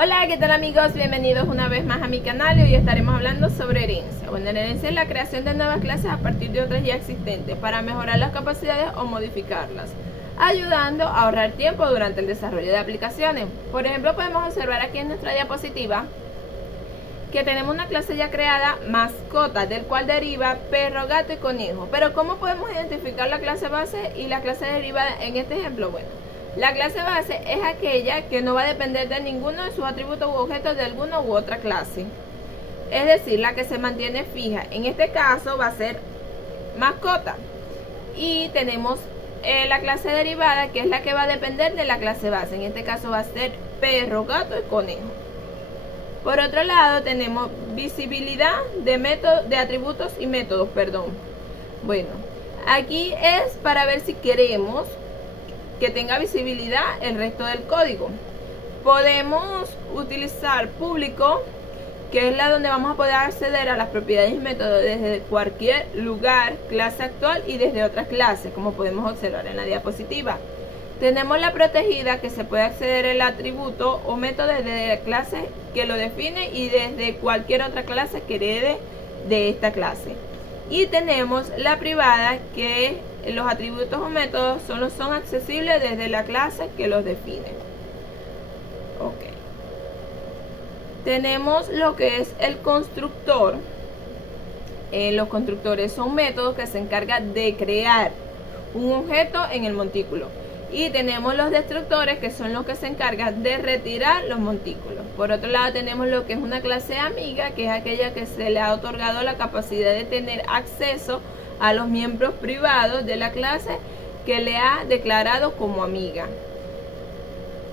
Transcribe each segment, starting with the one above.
Hola, ¿qué tal amigos? Bienvenidos una vez más a mi canal y hoy estaremos hablando sobre herencia. Bueno, la herencia es la creación de nuevas clases a partir de otras ya existentes para mejorar las capacidades o modificarlas, ayudando a ahorrar tiempo durante el desarrollo de aplicaciones. Por ejemplo, podemos observar aquí en nuestra diapositiva que tenemos una clase ya creada, mascota, del cual deriva perro, gato y conejo. Pero ¿cómo podemos identificar la clase base y la clase derivada en este ejemplo? Bueno, la clase base es aquella que no va a depender de ninguno de sus atributos u objetos de alguna u otra clase. Es decir, la que se mantiene fija. En este caso va a ser mascota. Y tenemos la clase derivada, que es la que va a depender de la clase base. En este caso va a ser perro, gato y conejo. Por otro lado, tenemos visibilidad de atributos y métodos, Bueno, aquí es para ver si queremos que tenga visibilidad el resto del código. Podemos utilizar público, que es la donde vamos a poder acceder a las propiedades y métodos desde cualquier lugar, clase actual y desde otras clases, como podemos observar en la diapositiva. Tenemos la protegida, que se puede acceder al atributo o método desde la clase que lo define y desde cualquier otra clase que herede de esta clase. Y tenemos la privada, que los atributos o métodos solo son accesibles desde la clase que los define. Ok. Tenemos lo que es el constructor. Los constructores son métodos que se encargan de crear un objeto en el montículo. Y tenemos los destructores, que son los que se encargan de retirar los montículos. Por otro lado, tenemos lo que es una clase amiga, que es aquella que se le ha otorgado la capacidad de tener acceso a los miembros privados de la clase que le ha declarado como amiga.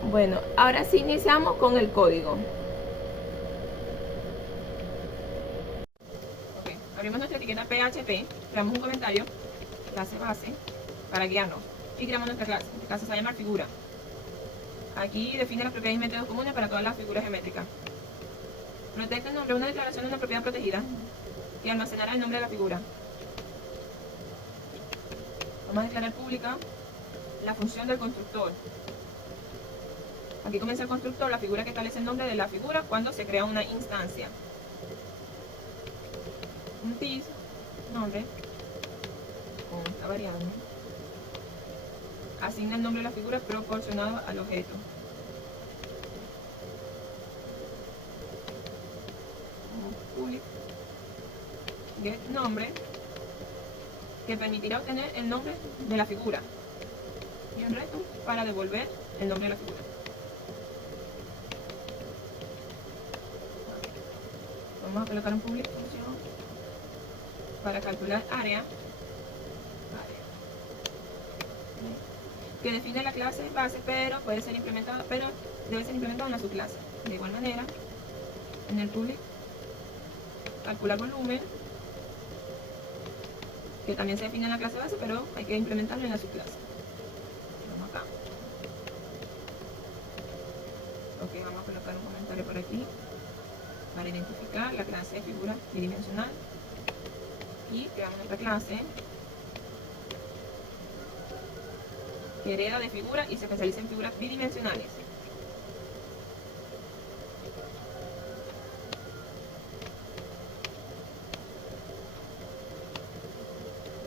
Bueno, ahora sí iniciamos con el código. Okay, abrimos nuestra etiqueta PHP, creamos un comentario, clase base, para guiarnos. Y creamos nuestra clase. Esta clase se va a llamar figura. Aquí define las propiedades y métodos comunes para todas las figuras geométricas. Protege el nombre, una declaración de una propiedad protegida que almacenará el nombre de la figura. Vamos a declarar pública la función del constructor. Aquí comienza el constructor, la figura que establece el nombre de la figura cuando se crea una instancia. Un tis, nombre, con esta variable, asigna el nombre de la figura proporcionado al objeto. Public get nombre, que permitirá obtener el nombre de la figura, y un return para devolver el nombre de la figura. Vamos a colocar un public función para calcular área, que define la clase base, pero puede ser implementada, pero debe ser implementada en la subclase. De igual manera, en el public, calcula volumen, que también se define en la clase base, pero hay que implementarlo en la subclase. Vamos acá. Ok, vamos a colocar un comentario por aquí para identificar la clase de figura bidimensional. Y creamos nuestra clase que hereda de figura y se especializa en figuras bidimensionales.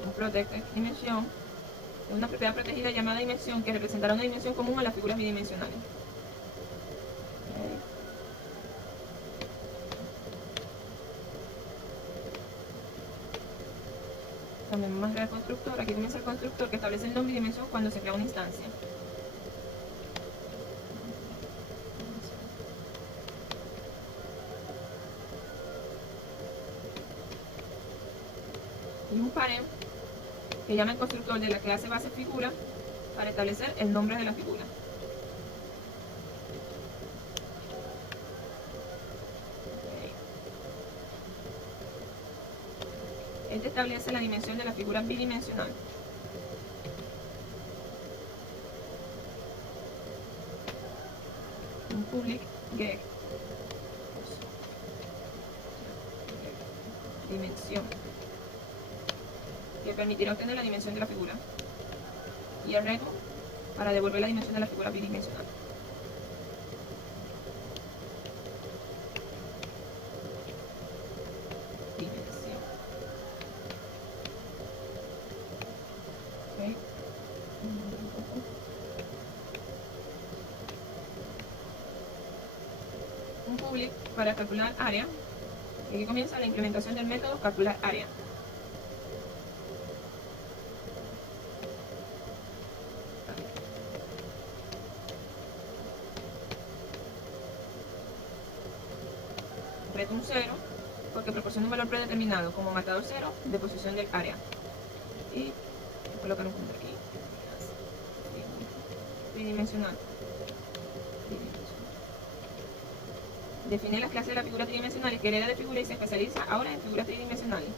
Un protect dimensión es una propiedad protegida llamada dimensión que representará una dimensión común a las figuras bidimensionales. También vamos a crear el constructor. Aquí comienza el constructor, que establece el nombre y dimensión cuando se crea una instancia. Y un parent que llama el constructor de la clase base figura para establecer el nombre de la figura. Este establece la dimensión de la figura bidimensional. Un public get dimensión, que permitirá obtener la dimensión de la figura, y el return para devolver la dimensión de la figura bidimensional. un public para calcular área. Y aquí comienza la implementación del método calcular área. Reto un 0 porque proporciona un valor predeterminado como marcador 0 de posición del área. Y colocar un punto aquí. Tridimensional. Define las clases de las figuras tridimensionales que hereda de figura y se especializa ahora en figuras tridimensionales.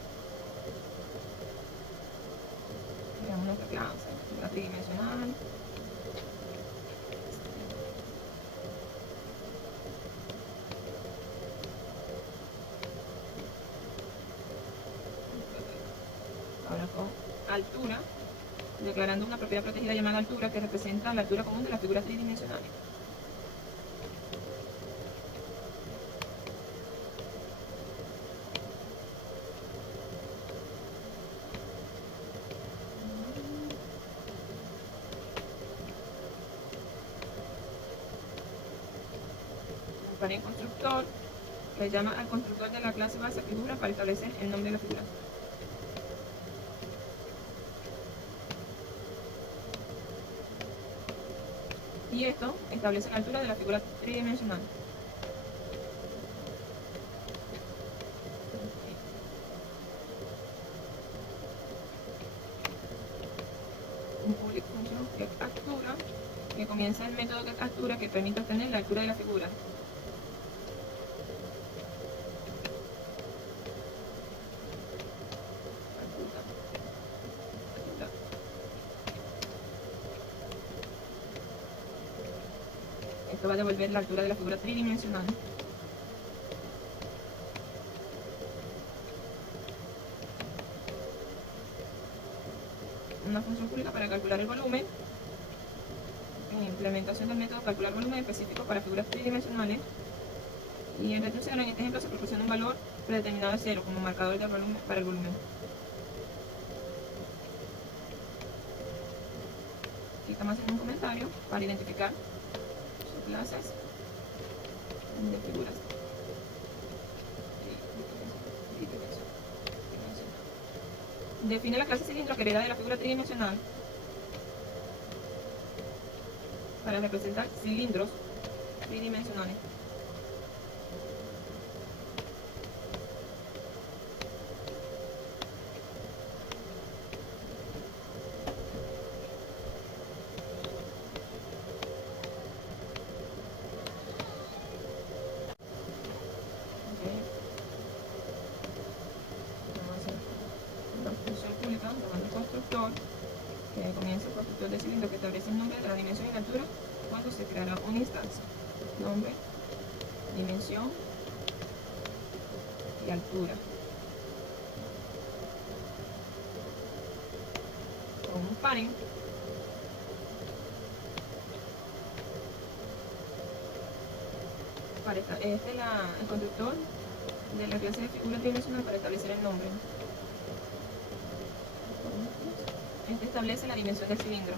Veamos nuestra clase, figura tridimensional. Ahora con altura, declarando una propiedad protegida llamada altura que representa la altura común de las figuras tridimensionales. Para el constructor, le llama al constructor de la clase base figura para establecer el nombre de la figura. Y esto establece la altura de la figura tridimensional. Un public function que captura, que comienza el método que captura que permite obtener la altura de la figura. Esto va a devolver la altura de la figura tridimensional. Una función pública para calcular el volumen. Implementación del método calcular volumen específico para figuras tridimensionales. Y en reto 0, en este ejemplo, se proporciona un valor predeterminado de 0 como marcador de volumen para el volumen. Aquí estamos haciendo un comentario para identificar clases de figuras. Define la clase cilindro que hereda de la figura tridimensional para representar cilindros tridimensionales. Que comienza el constructor de cilindro que establece el nombre de la dimensión y la altura cuando se creará una instancia. Nombre, dimensión y altura. Con un parent este es el constructor de la clase de figura tridimensional para establecer el nombre. Este establece la dimensión del cilindro.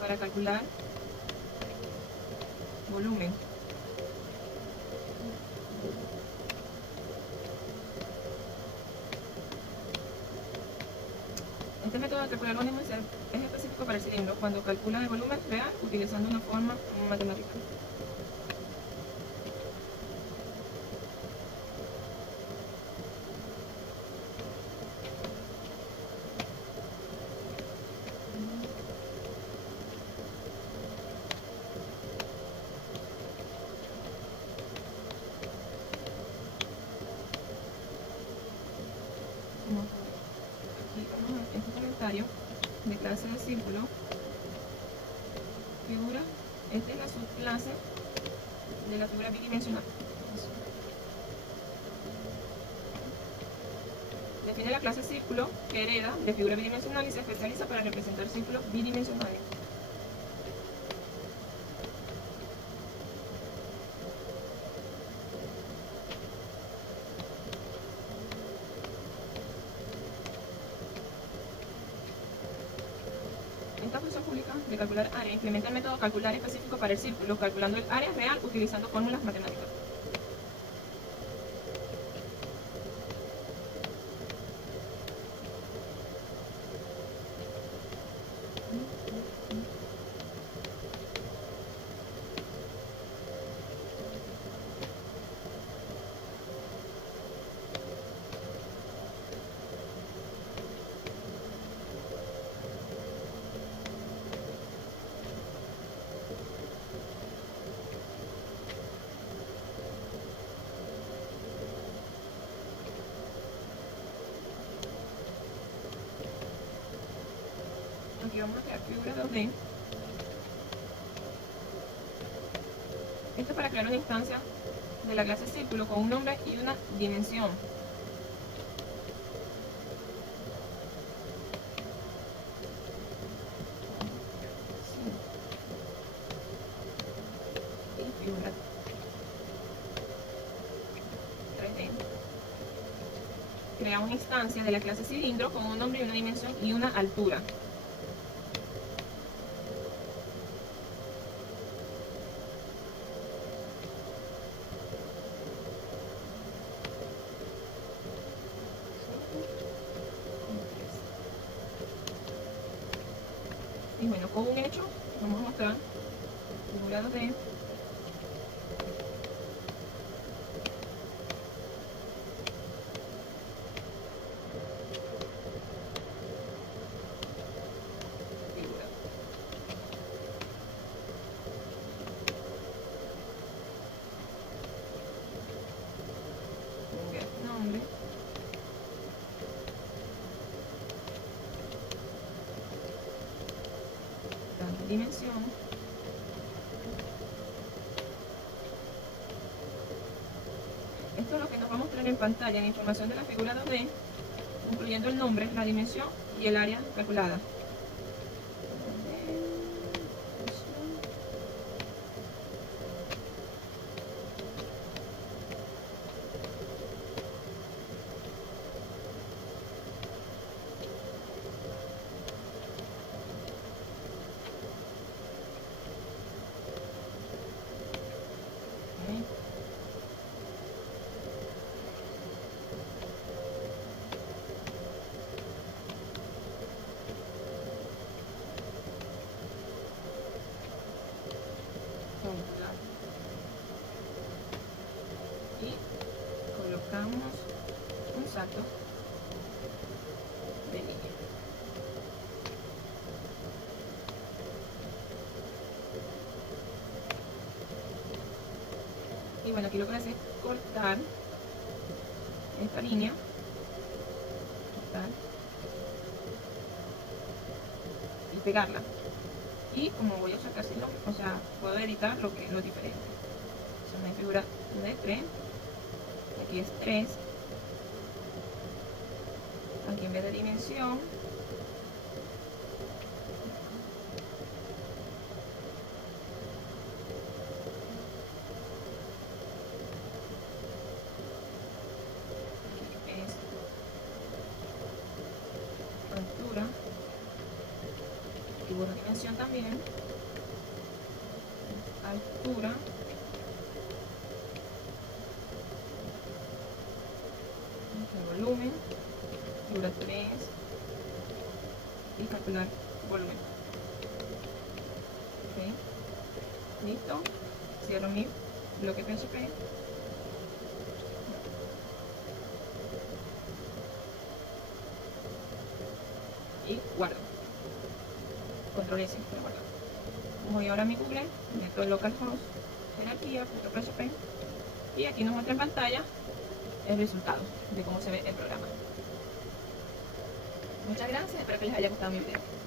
Para calcular volumen. Este método de calcular volumen es específico para el cilindro cuando calcula el volumen real utilizando una forma matemática. Aquí este comentario de clase de círculo figura, esta es la subclase de la figura bidimensional. Define la clase círculo que hereda de figura bidimensional y se especializa para representar círculos bidimensionales. matemática de calcular área, implementa el método calcular específico para el círculo, calculando el área real utilizando fórmulas matemáticas. Aquí vamos a crear figuras 2D. Esto es para crear una instancia de la clase círculo con un nombre y una dimensión. Y figura 3D. Crea una instancia de la clase cilindro con un nombre y una dimensión y una altura. Y bueno, con un hecho, vamos a mostrar figura 2D. Figura. Enviar nombre. Dimensión. Esto es lo que nos va a mostrar en pantalla la información de la figura 2D, incluyendo el nombre, la dimensión y el área calculada. Y colocamos un salto de línea. Y bueno, aquí lo que hace es cortar esta línea, cortar, y pegarla. Y como voy a usar casi o sea, puedo editar lo diferente. Es una figura de 3, aquí es 3, aquí en vez de dimensión, aquí es altura, aquí borro dimensión también, altura, el volumen, figura 3 y calcular volumen. Okay. Listo, cierro mi bloque PHP. Y guardo. Control S para guardar. Voy ahora a mi Google, meto el localhost, jerarquía, .php, y aquí nos muestra en pantalla el resultado de cómo se ve el programa. Muchas gracias, espero que les haya gustado mi video.